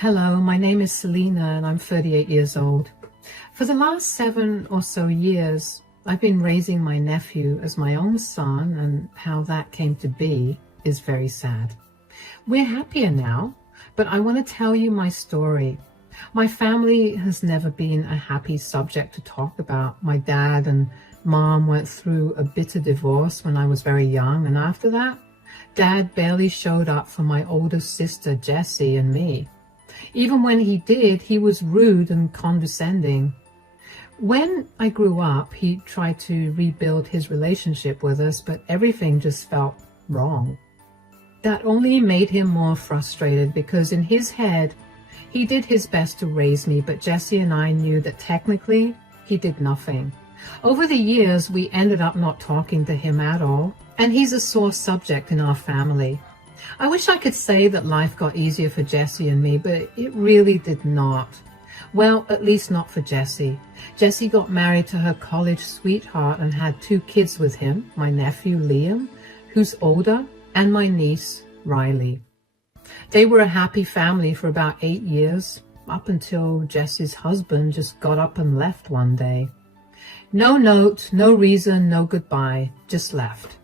Hello, my name is Selena and I'm 38 years old. For the last 7 or so years, I've been raising my nephew as my own son, and how that came to be is very sad. We're happier now, but I want to tell you my story. My family has never been a happy subject to talk about. My dad and mom went through a bitter divorce when I was very young, and after that, Dad barely showed up for my older sister Jessie and me. Even when he did, he was rude and condescending. When I grew up, he tried to rebuild his relationship with us, but everything just felt wrong. That only made him more frustrated because in his head, he did his best to raise me, but Jessie and I knew that technically he did nothing. Over the years, we ended up not talking to him at all, and he's a sore subject in our family. I wish I could say that life got easier for Jessie and me, but it really did not. Well, at least not for Jessie. Jessie got married to her college sweetheart and had 2 kids with him, my nephew Liam, who's older, and my niece Riley. They were a happy family for about 8 years, up until Jessie's husband just got up and left one day. No note, no reason, no goodbye, just left.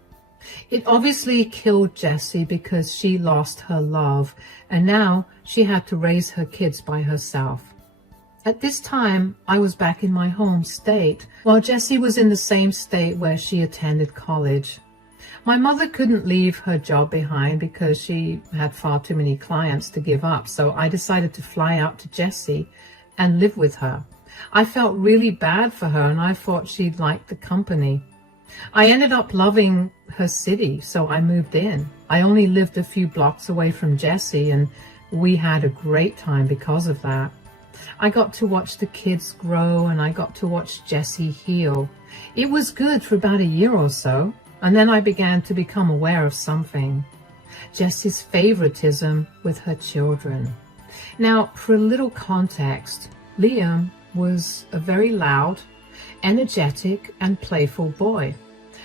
It obviously killed Jessie because she lost her love, and now she had to raise her kids by herself. At this time, I was back in my home state, while Jessie was in the same state where she attended college. My mother couldn't leave her job behind because she had far too many clients to give up, so I decided to fly out to Jessie and live with her. I felt really bad for her, and I thought she'd like the company. I ended up loving her city, so I moved in. I only lived a few blocks away from Jessie, and we had a great time because of that. I got to watch the kids grow, and I got to watch Jessie heal. It was good for about a year or so, and then I began to become aware of something. Jessie's favoritism with her children. Now, for a little context, Liam was a very loud, energetic, and playful boy.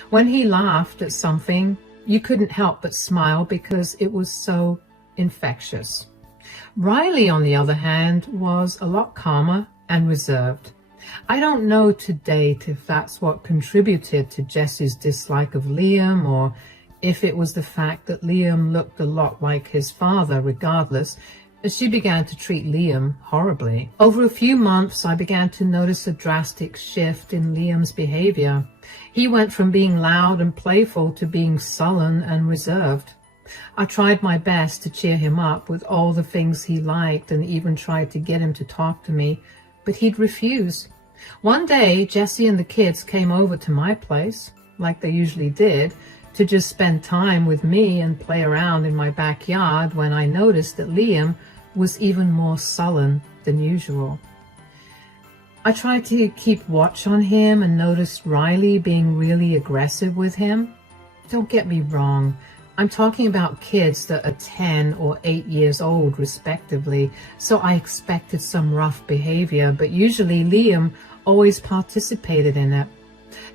When he laughed at something, you couldn't help but smile because it was so infectious. Riley, on the other hand, was a lot calmer and reserved. I don't know to date if that's what contributed to Jessie's dislike of Liam, or if it was the fact that Liam looked a lot like his father. Regardless, she began to treat Liam horribly. Over a few months, I began to notice a drastic shift in Liam's behavior. He went from being loud and playful to being sullen and reserved. I tried my best to cheer him up with all the things he liked, and even tried to get him to talk to me, but he'd refuse. One day, Jessie and the kids came over to my place, like they usually did, to just spend time with me and play around in my backyard, when I noticed that Liam was even more sullen than usual. I tried to keep watch on him and noticed Riley being really aggressive with him. Don't get me wrong, I'm talking about kids that are 10 or 8 years old respectively, so I expected some rough behavior, but usually Liam always participated in it.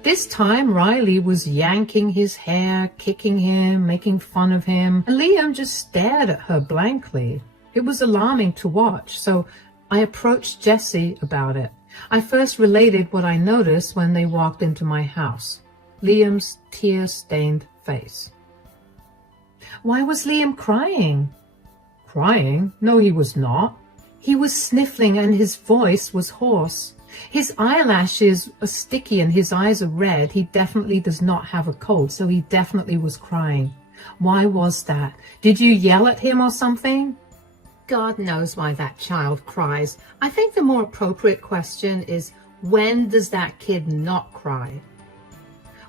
This time, Riley was yanking his hair, kicking him, making fun of him, and Liam just stared at her blankly. It was alarming to watch, so I approached Jessie about it. I first related what I noticed when they walked into my house: Liam's tear-stained face. Why was Liam crying? Crying? No, he was not. He was sniffling and his voice was hoarse. His eyelashes are sticky and his eyes are red. He definitely does not have a cold, so he definitely was crying. Why was that? Did you yell at him or something? God knows why that child cries. I think the more appropriate question is, when does that kid not cry?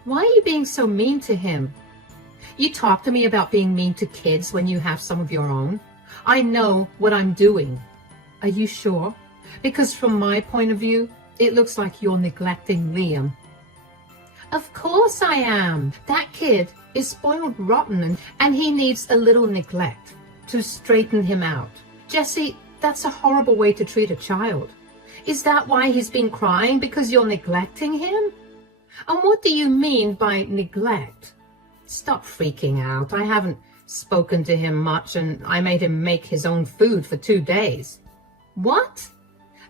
Why are you being so mean to him? You talk to me about being mean to kids when you have some of your own. I know what I'm doing. Are you sure? Because from my point of view, it looks like you're neglecting Liam. Of course I am. That kid is spoiled rotten, and he needs a little neglect to straighten him out. Jessie, that's a horrible way to treat a child. Is that why he's been crying? Because you're neglecting him? And what do you mean by neglect? Stop freaking out. I haven't spoken to him much, and I made him make his own food for 2 days. What?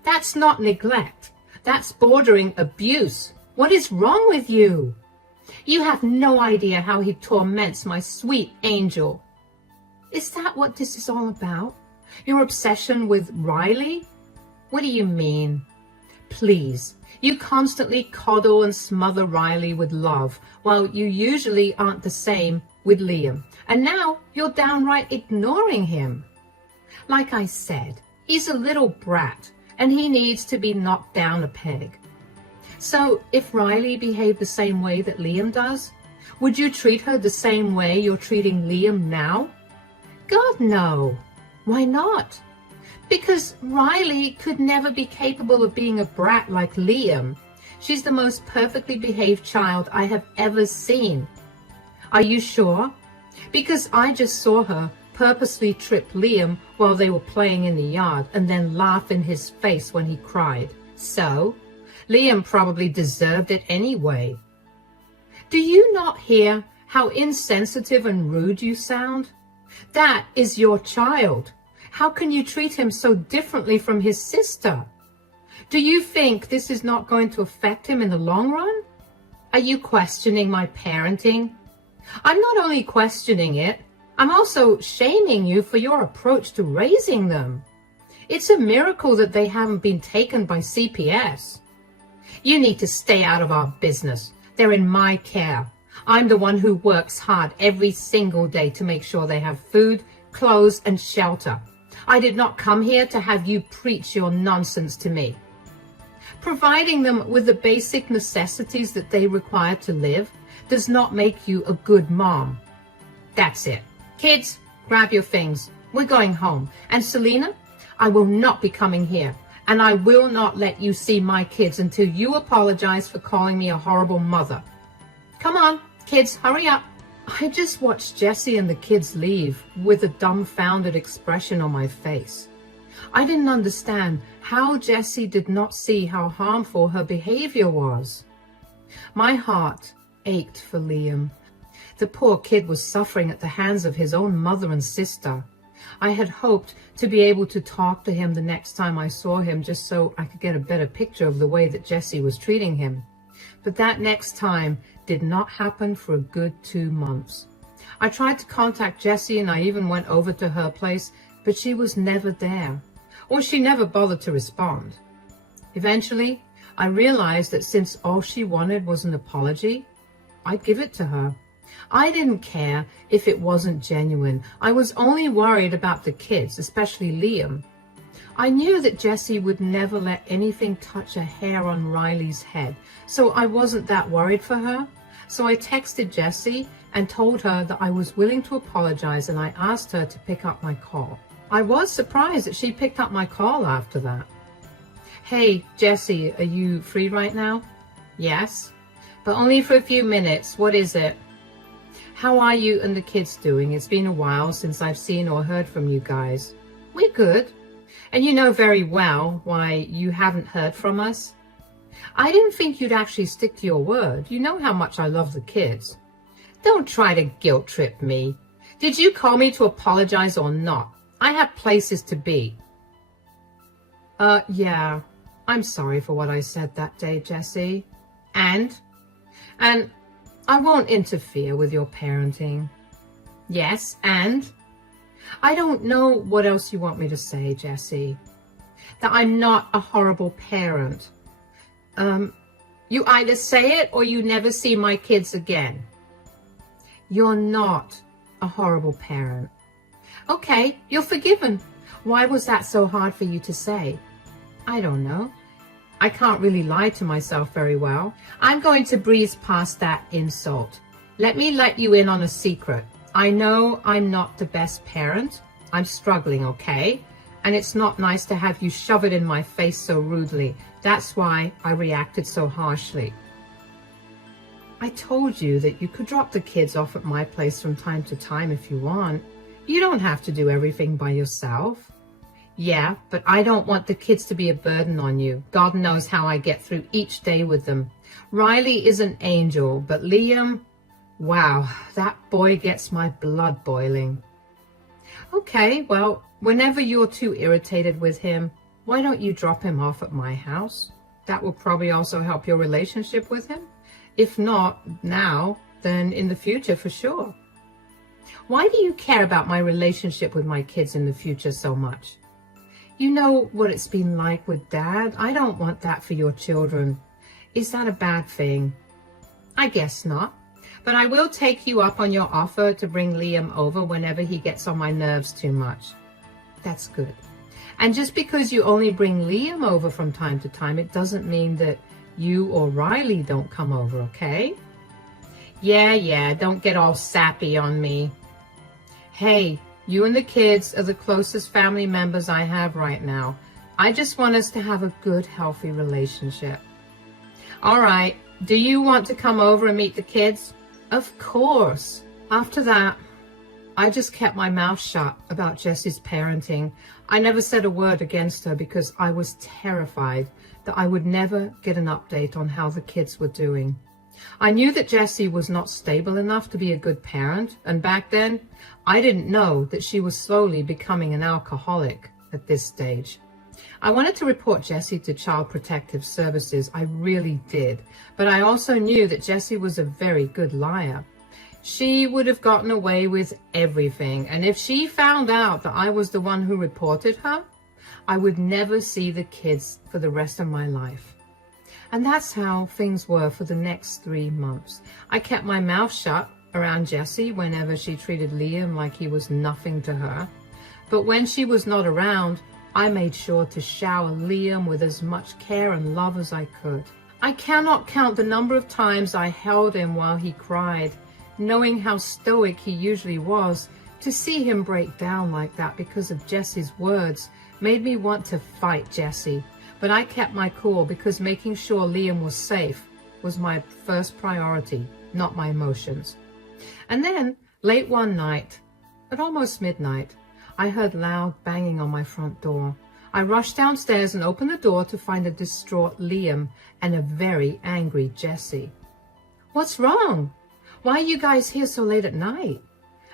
That's not neglect. That's bordering abuse. What is wrong with you? You have no idea how he torments my sweet angel. Is that what this is all about? Your obsession with Riley? What do you mean? Please, you constantly coddle and smother Riley with love, while you usually aren't the same with Liam. And now you're downright ignoring him. Like I said, he's a little brat, and he needs to be knocked down a peg. So if Riley behaved the same way that Liam does, would you treat her the same way you're treating Liam now? God, no. Why not? Because Riley could never be capable of being a brat like Liam. She's the most perfectly behaved child I have ever seen. Are you sure? Because I just saw her purposely trip Liam while they were playing in the yard and then laugh in his face when he cried. So, Liam probably deserved it anyway. Do you not hear how insensitive and rude you sound? That is your child. How can you treat him so differently from his sister? Do you think this is not going to affect him in the long run? Are you questioning my parenting? I'm not only questioning it, I'm also shaming you for your approach to raising them. It's a miracle that they haven't been taken by CPS. You need to stay out of our business. They're in my care. I'm the one who works hard every single day to make sure they have food, clothes, and shelter. I did not come here to have you preach your nonsense to me. Providing them with the basic necessities that they require to live does not make you a good mom. That's it. Kids, grab your things. We're going home. And Selena, I will not be coming here. And I will not let you see my kids until you apologize for calling me a horrible mother. Come on, kids, hurry up. I just watched Jessie and the kids leave with a dumbfounded expression on my face. I didn't understand how Jessie did not see how harmful her behavior was. My heart ached for Liam. The poor kid was suffering at the hands of his own mother and sister. I had hoped to be able to talk to him the next time I saw him just so I could get a better picture of the way that Jessie was treating him. But that next time did not happen for a good 2 months. I tried to contact Jessie and I even went over to her place, but she was never there, or she never bothered to respond. Eventually, I realized that since all she wanted was an apology, I'd give it to her. I didn't care if it wasn't genuine. I was only worried about the kids, especially Liam. I knew that Jessie would never let anything touch a hair on Riley's head, so I wasn't that worried for her. So I texted Jessie and told her that I was willing to apologize, and I asked her to pick up my call. I was surprised that she picked up my call after that. Hey, Jessie, are you free right now? Yes, but only for a few minutes. What is it? How are you and the kids doing? It's been a while since I've seen or heard from you guys. We're good. And you know very well why you haven't heard from us. I didn't think you'd actually stick to your word. You know how much I love the kids. Don't try to guilt trip me. Did you call me to apologize or not? I have places to be. Yeah. I'm sorry for what I said that day, Jessie. And I won't interfere with your parenting. Yes, and? I don't know what else you want me to say, Jessie. That I'm not a horrible parent. You either say it or you never see my kids again. You're not a horrible parent. Okay, you're forgiven. Why was that so hard for you to say? I don't know. I can't really lie to myself very well. I'm going to breeze past that insult. Let me let you in on a secret. I know I'm not the best parent. I'm struggling, okay? And it's not nice to have you shove it in my face so rudely. That's why I reacted so harshly. I told you that you could drop the kids off at my place from time to time if you want. You don't have to do everything by yourself. Yeah, but I don't want the kids to be a burden on you. God knows how I get through each day with them. Riley is an angel, but Liam, Wow, that boy gets my blood boiling. Okay, well, whenever you're too irritated with him, why don't you drop him off at my house? That will probably also help your relationship with him. If not now, then in the future for sure. Why do you care about my relationship with my kids in the future so much? You know what it's been like with Dad. I don't want that for your children. Is that a bad thing? I guess not. But I will take you up on your offer to bring Liam over whenever he gets on my nerves too much. That's good. And just because you only bring Liam over from time to time, it doesn't mean that you or Riley don't come over, okay? Yeah, don't get all sappy on me. Hey, you and the kids are the closest family members I have right now. I just want us to have a good, healthy relationship. All right, do you want to come over and meet the kids? Of course. After that, I just kept my mouth shut about Jessie's parenting. I never said a word against her because I was terrified that I would never get an update on how the kids were doing. I knew that Jessie was not stable enough to be a good parent, and back then, I didn't know that she was slowly becoming an alcoholic at this stage. I wanted to report Jessie to Child Protective Services, I really did, but I also knew that Jessie was a very good liar. She would have gotten away with everything, and if she found out that I was the one who reported her, I would never see the kids for the rest of my life. And that's how things were for the next 3 months. I kept my mouth shut around Jessie whenever she treated Liam like he was nothing to her. But when she was not around, I made sure to shower Liam with as much care and love as I could. I cannot count the number of times I held him while he cried. Knowing how stoic he usually was, to see him break down like that because of Jessie's words made me want to fight Jessie. But I kept my cool because making sure Liam was safe was my first priority, not my emotions. And then, late one night, at almost midnight, I heard loud banging on my front door. I rushed downstairs and opened the door to find a distraught Liam and a very angry Jessie. What's wrong? Why are you guys here so late at night?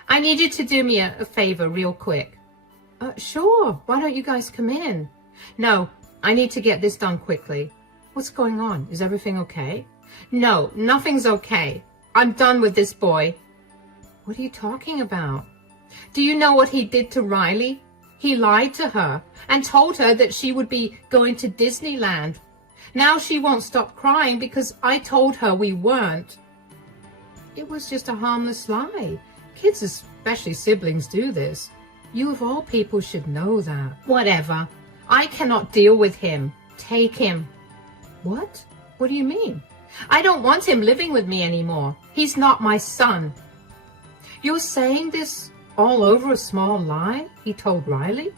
I need you to do me a favor real quick. Sure. Why don't you guys come in? No, I need to get this done quickly. What's going on? Is everything okay? No, nothing's okay. I'm done with this boy. What are you talking about? Do you know what he did to Riley? He lied to her and told her that she would be going to Disneyland. Now she won't stop crying because I told her we weren't. It was just a harmless lie. Kids, especially siblings, do this. You of all people should know that. Whatever. I cannot deal with him. Take him. What? What do you mean? I don't want him living with me anymore. He's not my son. You're saying this all over a small lie he told Riley?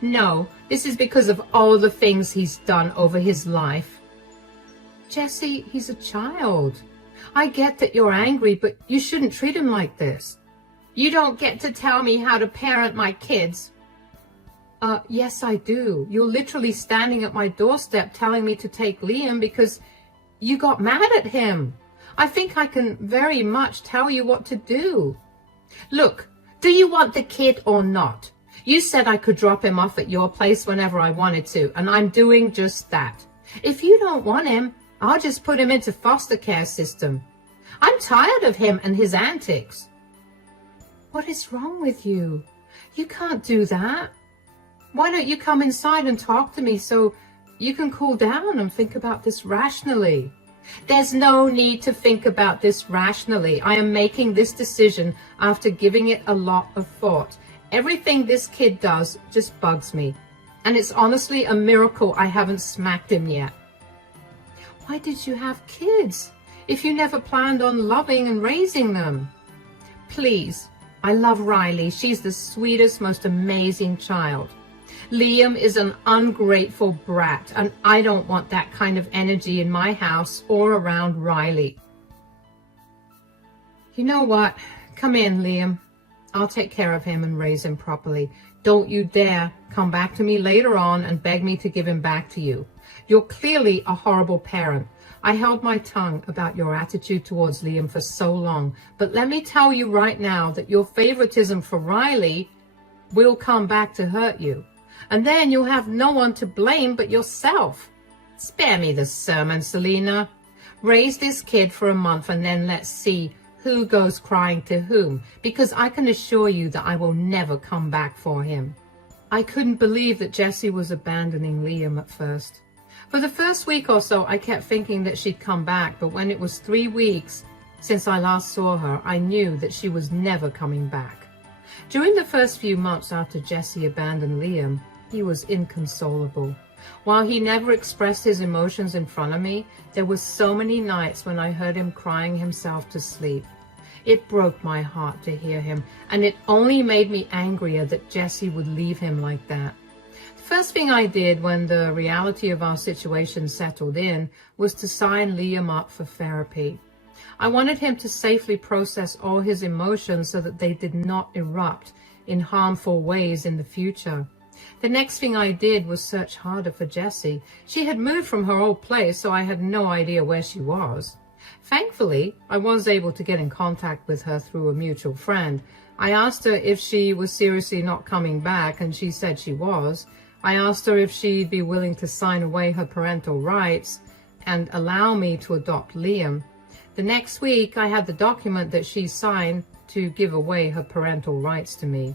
No, this is because of all the things he's done over his life. Jessie, he's a child. I get that you're angry, but you shouldn't treat him like this. You don't get to tell me how to parent my kids. Yes, I do. You're literally standing at my doorstep telling me to take Liam because you got mad at him. I think I can very much tell you what to do. Look, do you want the kid or not? You said I could drop him off at your place whenever I wanted to, and I'm doing just that. If you don't want him, I'll just put him into foster care system. I'm tired of him and his antics. What is wrong with you? You can't do that. Why don't you come inside and talk to me so you can cool down and think about this rationally? There's no need to think about this rationally. I am making this decision after giving it a lot of thought. Everything this kid does just bugs me. And it's honestly a miracle I haven't smacked him yet. Why did you have kids if you never planned on loving and raising them? Please, I love Riley. She's the sweetest, most amazing child. Liam is an ungrateful brat, and I don't want that kind of energy in my house or around Riley. You know what? Come in, Liam. I'll take care of him and raise him properly. Don't you dare come back to me later on and beg me to give him back to you. You're clearly a horrible parent. I held my tongue about your attitude towards Liam for so long, but let me tell you right now that your favoritism for Riley will come back to hurt you. And then you'll have no one to blame but yourself. Spare me the sermon, Selena. Raise this kid for a month and then let's see who goes crying to whom, because I can assure you that I will never come back for him. I couldn't believe that Jessie was abandoning Liam at first. For the first week or so, I kept thinking that she'd come back, but when it was 3 weeks since I last saw her, I knew that she was never coming back. During the first few months after Jessie abandoned Liam, he was inconsolable. While he never expressed his emotions in front of me, there were so many nights when I heard him crying himself to sleep. It broke my heart to hear him, and it only made me angrier that Jessie would leave him like that. The first thing I did when the reality of our situation settled in was to sign Liam up for therapy. I wanted him to safely process all his emotions so that they did not erupt in harmful ways in the future. The next thing I did was search harder for Jessie. She had moved from her old place, so I had no idea where she was. Thankfully, I was able to get in contact with her through a mutual friend. I asked her if she was seriously not coming back, and she said she was. I asked her if she'd be willing to sign away her parental rights and allow me to adopt Liam. The next week, I had the document that she signed to give away her parental rights to me.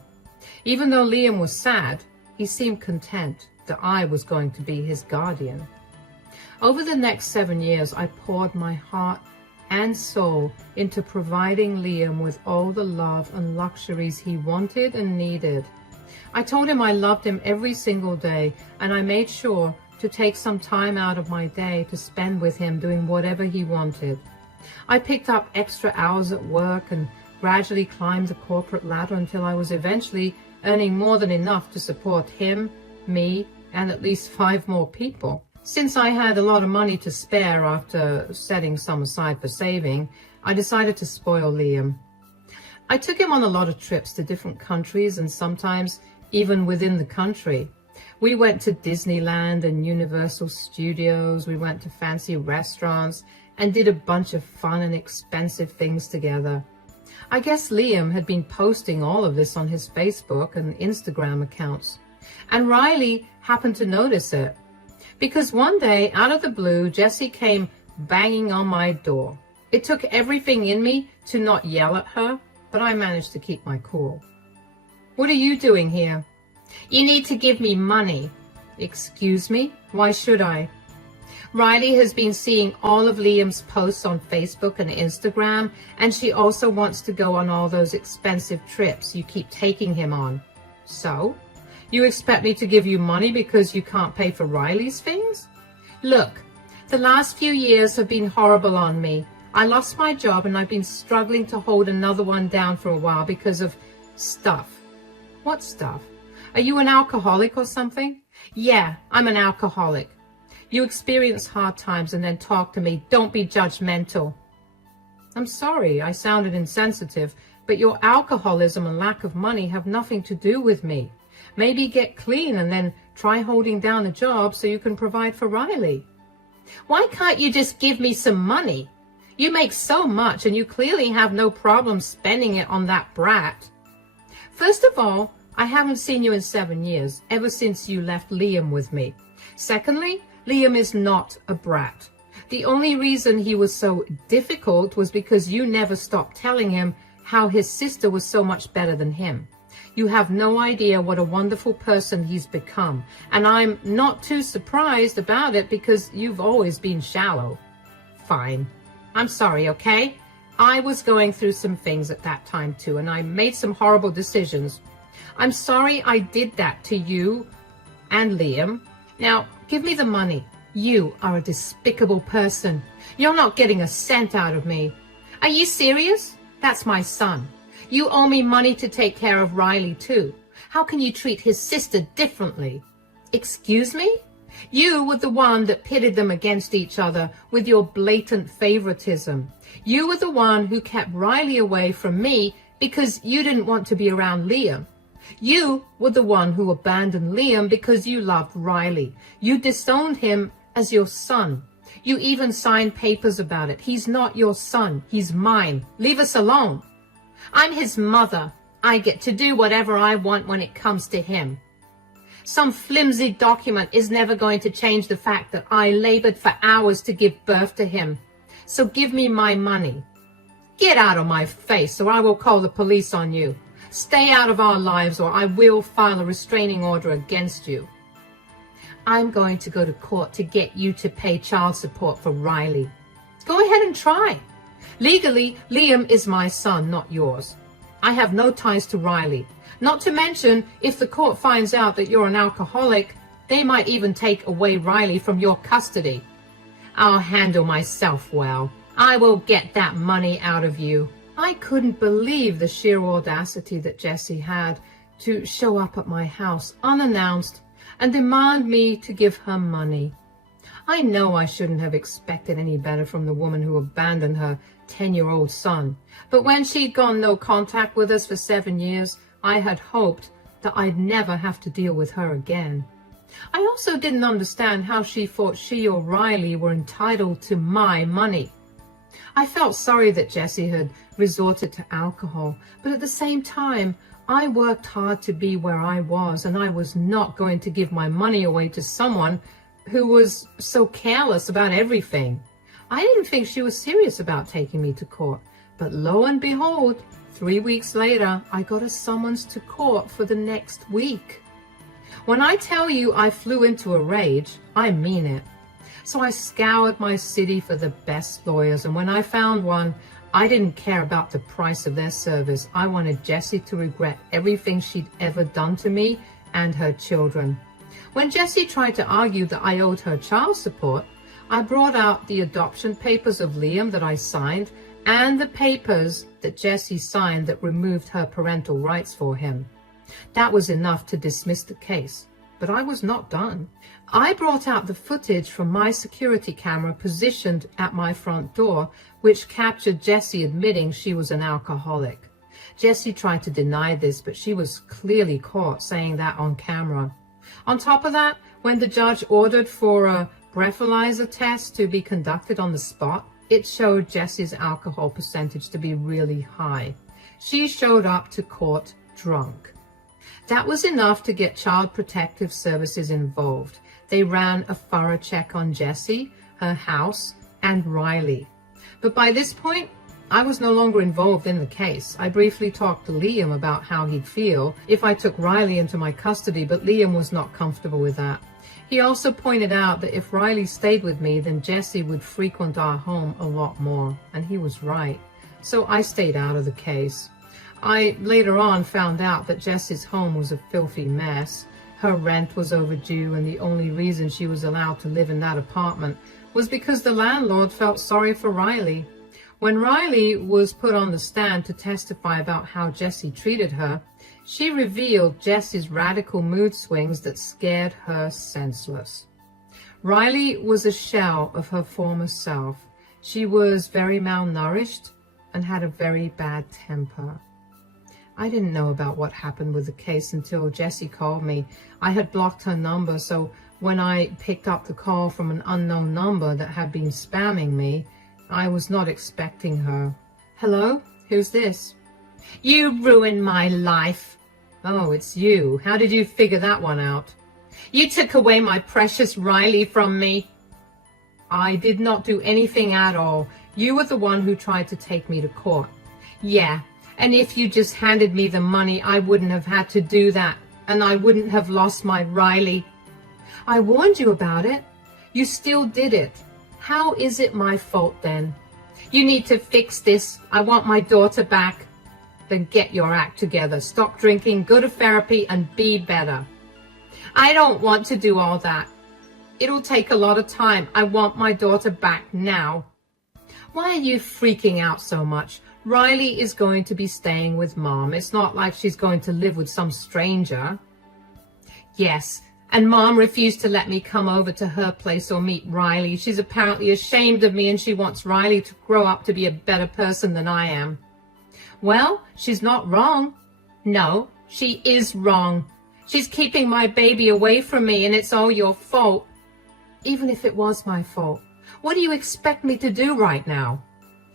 Even though Liam was sad, he seemed content that I was going to be his guardian. Over the next 7 years, I poured my heart and soul into providing Liam with all the love and luxuries he wanted and needed. I told him I loved him every single day, and I made sure to take some time out of my day to spend with him doing whatever he wanted. I picked up extra hours at work and gradually climbed the corporate ladder until I was eventually earning more than enough to support him, me, and at least 5 more people. Since I had a lot of money to spare after setting some aside for saving, I decided to spoil Liam. I took him on a lot of trips to different countries and sometimes even within the country. We went to Disneyland and Universal Studios, we went to fancy restaurants and did a bunch of fun and expensive things together. I guess Liam had been posting all of this on his Facebook and Instagram accounts, and Riley happened to notice it. Because one day, out of the blue, Jessie came banging on my door. It took everything in me to not yell at her, but I managed to keep my cool. "What are you doing here?" "You need to give me money." "Excuse me? Why should I?" "Riley has been seeing all of Liam's posts on Facebook and Instagram, and she also wants to go on all those expensive trips you keep taking him on." "So? You expect me to give you money because you can't pay for Riley's things?" "Look, the last few years have been horrible on me. I lost my job and I've been struggling to hold another one down for a while because of stuff." "What stuff? Are you an alcoholic or something?" "Yeah, I'm an alcoholic." "You experience hard times and then talk to me. Don't be judgmental." "I'm sorry, I sounded insensitive, but your alcoholism and lack of money have nothing to do with me. Maybe get clean and then try holding down a job so you can provide for Riley." "Why can't you just give me some money? You make so much and you clearly have no problem spending it on that brat." "First of all, I haven't seen you in 7 years, ever since you left Liam with me. Secondly, Liam is not a brat. The only reason he was so difficult was because you never stopped telling him how his sister was so much better than him. You have no idea what a wonderful person he's become, and I'm not too surprised about it because you've always been shallow." "Fine. I'm sorry, okay? I was going through some things at that time too, and I made some horrible decisions. I'm sorry I did that to you and Liam. Now, give me the money. You are a despicable person. You're not getting a cent out of me." "Are you serious? That's my son. You owe me money to take care of Riley too. How can you treat his sister differently?" "Excuse me? You were the one that pitted them against each other with your blatant favoritism. You were the one who kept Riley away from me because you didn't want to be around Liam. You were the one who abandoned Liam because you loved Riley. You disowned him as your son. You even signed papers about it. He's not your son. He's mine. Leave us alone. I'm his mother. I get to do whatever I want when it comes to him. Some flimsy document is never going to change the fact that I labored for hours to give birth to him. So give me my money. Get out of my face or I will call the police on you. Stay out of our lives or I will file a restraining order against you. I'm going to go to court to get you to pay child support for Riley. Go ahead and try. Legally, Liam is my son, not yours. I have no ties to Riley. Not to mention, if the court finds out that you're an alcoholic, they might even take away Riley from your custody. I'll handle myself well. I will get that money out of you. I couldn't believe the sheer audacity that Jessie had to show up at my house unannounced and demand me to give her money. I know I shouldn't have expected any better from the woman who abandoned her 10-year-old son, but when she'd gone no contact with us for 7 years, I had hoped that I'd never have to deal with her again. I also didn't understand how she thought she or Riley were entitled to my money. I felt sorry that Jessie had resorted to alcohol, but at the same time, I worked hard to be where I was, and I was not going to give my money away to someone who was so careless about everything. I didn't think she was serious about taking me to court, but lo and behold, 3 weeks later, I got a summons to court for the next week. When I tell you I flew into a rage, I mean it. So I scoured my city for the best lawyers, and when I found one, I didn't care about the price of their service. I wanted Jessie to regret everything she'd ever done to me and her children. When Jessie tried to argue that I owed her child support, I brought out the adoption papers of Liam that I signed and the papers that Jessie signed that removed her parental rights for him. That was enough to dismiss the case, but I was not done. I brought out the footage from my security camera positioned at my front door, which captured Jessie admitting she was an alcoholic. Jessie tried to deny this, but she was clearly caught saying that on camera. On top of that, when the judge ordered for a breathalyzer test to be conducted on the spot, it showed Jessie's alcohol percentage to be really high. She showed up to court drunk. That was enough to get Child Protective Services involved. They ran a thorough check on Jessie, her house, and Riley. But by this point, I was no longer involved in the case. I briefly talked to Liam about how he'd feel if I took Riley into my custody, but Liam was not comfortable with that. He also pointed out that if Riley stayed with me, then Jessie would frequent our home a lot more, and he was right. So I stayed out of the case. I later on found out that Jessie's home was a filthy mess. Her rent was overdue, and the only reason she was allowed to live in that apartment was because the landlord felt sorry for Riley. When Riley was put on the stand to testify about how Jessie treated her, she revealed Jessie's radical mood swings that scared her senseless. Riley was a shell of her former self. She was very malnourished and had a very bad temper. I didn't know about what happened with the case until Jessie called me. I had blocked her number, so when I picked up the call from an unknown number that had been spamming me, I was not expecting her. Hello? Who's this? You ruined my life. Oh, it's you. How did you figure that one out? You took away my precious Riley from me. I did not do anything at all. You were the one who tried to take me to court. Yeah, and if you just handed me the money, I wouldn't have had to do that, and I wouldn't have lost my Riley. I warned you about it. You still did it. How is it my fault then? You need to fix this. I want my daughter back. Then get your act together. Stop drinking, go to therapy, and be better. I don't want to do all that. It'll take a lot of time. I want my daughter back now. Why are you freaking out so much? Riley is going to be staying with Mom. It's not like she's going to live with some stranger. Yes, and Mom refused to let me come over to her place or meet Riley. She's apparently ashamed of me, and she wants Riley to grow up to be a better person than I am. Well, she's not wrong. No, She is wrong. She's keeping my baby away from me, and it's all your fault. Even if it was my fault, what do you expect me to do right now?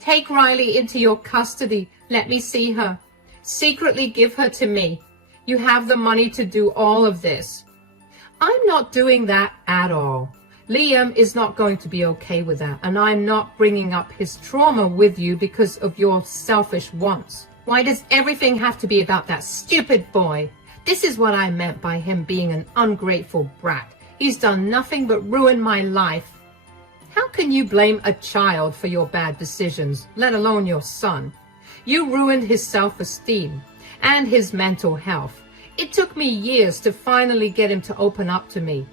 Take Riley into your custody. Let me see her. Secretly give her to me. You have the money to do all of this. I'm not doing that at all. Liam is not going to be okay with that, and I'm not bringing up his trauma with you because of your selfish wants. Why does everything have to be about that stupid boy? This is what I meant by him being an ungrateful brat. He's done nothing but ruin my life. How can you blame a child for your bad decisions, let alone your son? You ruined his self-esteem and his mental health. It took me years to finally get him to open up to me.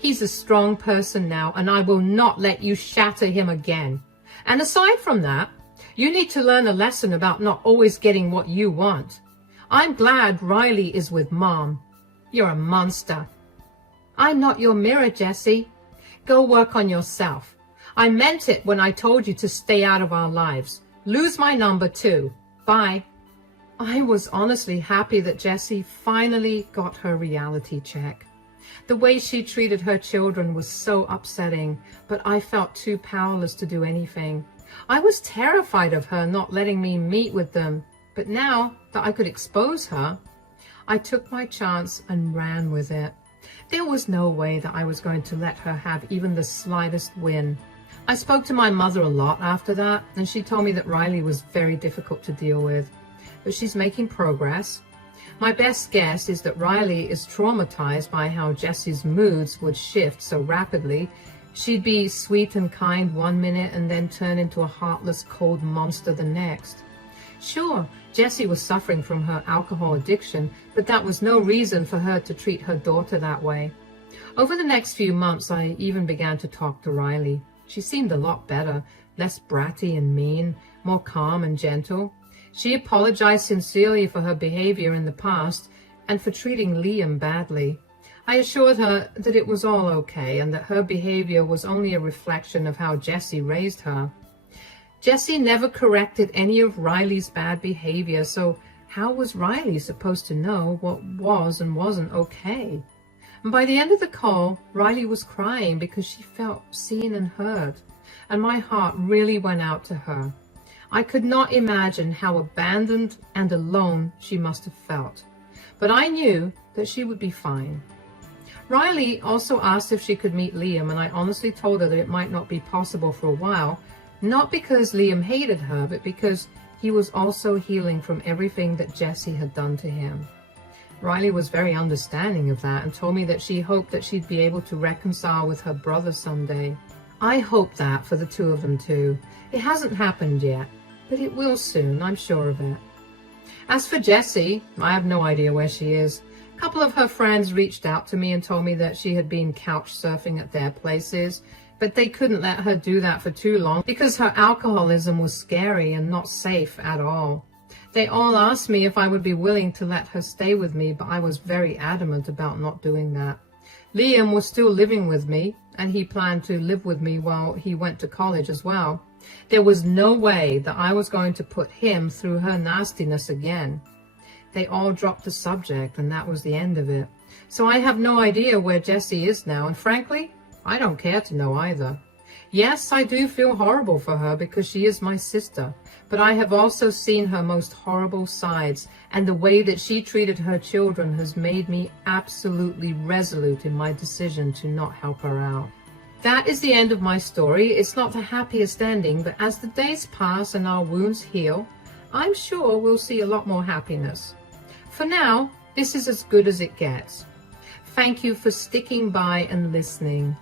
He's a strong person now, and I will not let you shatter him again. And aside from that, you need to learn a lesson about not always getting what you want. I'm glad Riley is with Mom. You're a monster. I'm not your mirror, Jesse. Go work on yourself. I meant it when I told you to stay out of our lives. Lose my number too. Bye. I was honestly happy that Jessie finally got her reality check. The way she treated her children was so upsetting, but I felt too powerless to do anything. I was terrified of her not letting me meet with them, but now that I could expose her, I took my chance and ran with it. There was no way that I was going to let her have even the slightest win. I spoke to my mother a lot after that, and she told me that Riley was very difficult to deal with, but she's making progress. My best guess is that Riley is traumatized by how Jessie's moods would shift so rapidly. She'd be sweet and kind one minute and then turn into a heartless, cold monster the next. Sure, Jessie was suffering from her alcohol addiction, but that was no reason for her to treat her daughter that way. Over the next few months, I even began to talk to Riley. She seemed a lot better, less bratty and mean, more calm and gentle. She apologized sincerely for her behavior in the past and for treating Liam badly. I assured her that it was all okay and that her behavior was only a reflection of how Jessie raised her. Jessie never corrected any of Riley's bad behavior, so how was Riley supposed to know what was and wasn't okay? And by the end of the call, Riley was crying because she felt seen and heard, and my heart really went out to her. I could not imagine how abandoned and alone she must have felt, but I knew that she would be fine. Riley also asked if she could meet Liam, and I honestly told her that it might not be possible for a while, not because Liam hated her, but because he was also healing from everything that Jessie had done to him. Riley was very understanding of that and told me that she hoped that she'd be able to reconcile with her brother someday. I hope that for the two of them too. It hasn't happened yet, but it will soon, I'm sure of it. As for Jessie, I have no idea where she is. A couple of her friends reached out to me and told me that she had been couch surfing at their places, but they couldn't let her do that for too long because her alcoholism was scary and not safe at all. They all asked me if I would be willing to let her stay with me, but I was very adamant about not doing that. Liam was still living with me, and he planned to live with me while he went to college as well. There was no way that I was going to put him through her nastiness again. They all dropped the subject, and that was the end of it. So I have no idea where Jessie is now, and frankly, I don't care to know either. Yes, I do feel horrible for her because she is my sister, but I have also seen her most horrible sides, and the way that she treated her children has made me absolutely resolute in my decision to not help her out. That is the end of my story. It's not the happiest ending, but as the days pass and our wounds heal, I'm sure we'll see a lot more happiness. For now, this is as good as it gets. Thank you for sticking by and listening.